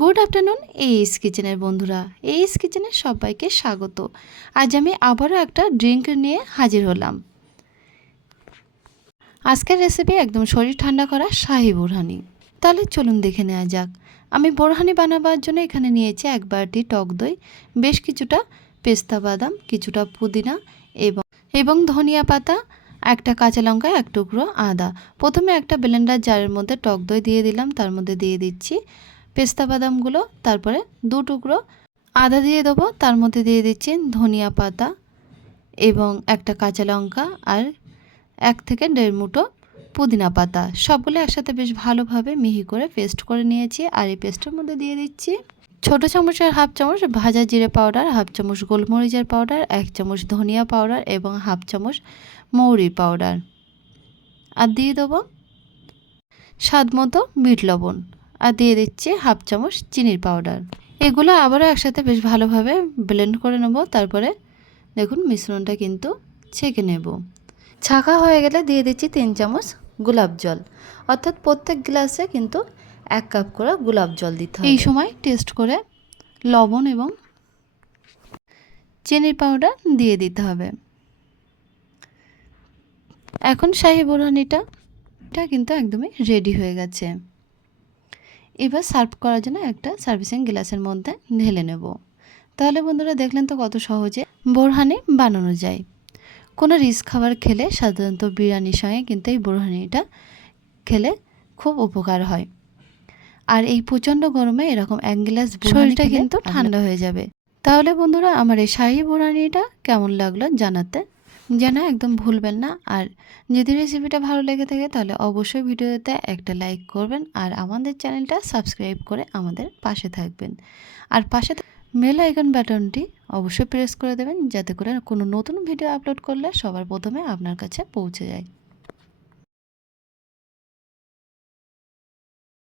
Good afternoon এইস কিচেনের বন্ধুরা। এইস কিচেনে সবাইকে স্বাগত। আজ আমি আবারও একটা ড্রিঙ্ক নিয়ে হাজির হলাম। আজকের রেসিপি একদম শরীর ঠান্ডা করা শাহি বোরহানি। তাহলে চলুন দেখে নেওয়া যাক। আমি বোরহানি বানাবার জন্য এখানে নিয়েছি এক বাটি টক দই, বেশ কিছুটা পেস্তা বাদাম, কিছুটা পুদিনা এবং এবং ধনিয়া পাতা, একটা কাঁচা লঙ্কা, এক টুকরো আদা। প্রথমে একটা ব্লেন্ডার জারের মধ্যে টক দই দিয়ে দিলাম, তার মধ্যে দিয়ে দিচ্ছি পেস্তা বাদামগুলো, তারপরে দু টুকরো আদা দিয়ে দেবো, তার মধ্যে দিয়ে দিচ্ছি ধনিয়া পাতা এবং একটা কাঁচা লঙ্কা আর এক থেকে দেড় মুঠো পুদিনা পাতা। সবগুলো একসাথে বেশ ভালোভাবে মিহি করে পেস্ট করে নিয়েছি আর এই পেস্টের মধ্যে দিয়ে দিচ্ছি ছোটো চামচের হাফ চামচ ভাজা জিরে পাউডার, হাফ চামচ গোলমরিচের পাউডার, এক চামচ ধনিয়া পাউডার এবং হাফ চামচ মৌরি পাউডার। আর দিয়ে দেবো স্বাদ মতো বিট লবণ। আর দিয়ে দিচ্ছি হাফ চামচ চিনির পাউডার। এগুলো আবারও একসাথে বেশ ভালোভাবে ব্লেন্ড করে নেব, তারপরে দেখুন মিশ্রণটা কিন্তু ছেঁকে নেব। ছাঁকা হয়ে গেলে দিয়ে দিচ্ছি তিন চামচ গোলাপ জল। অর্থাৎ প্রত্যেক গ্লাসে কিন্তু এক কাপ করে গোলাপ জল দিতে হবে। এই সময় টেস্ট করে লবণ এবং চিনির পাউডার দিয়ে দিতে হবে। এখন শাহি বোরহানিটা এটা কিন্তু একদমই রেডি হয়ে গেছে। এবার সার্ভ করার জন্য একটা সার্ভিসিং গ্লাসের মধ্যে ঢেলে নেব। তাহলে বন্ধুরা দেখলেন তো কত সহজে বোরহানি বানানো যায়। কোনো রিস্ক খাবার খেলে সাধারণত বিরিয়ানির সঙ্গে কিন্তু এই বোরহানিটা খেলে খুব উপকার হয়। আর এই প্রচণ্ড গরমে এরকম এক গ্লাস শরীরটা কিন্তু ঠান্ডা হয়ে যাবে। তাহলে বন্ধুরা আমার এই শাহি বোরহানিটা কেমন লাগল জানাতে জানা একদম ভুলবেন না। আর যদি রেসিপিটা ভালো লেগে থাকে তাহলে অবশ্যই ভিডিওতে একটা লাইক করবেন আর আমাদের চ্যানেলটা সাবস্ক্রাইব করে আমাদের পাশে থাকবেন। আর পাশে মেল আইকন বাটনটি অবশ্যই প্রেস করে দেবেন যাতে করে কোনো নতুন ভিডিও আপলোড করলে সবার প্রথমে আপনার কাছে পৌঁছে যায়।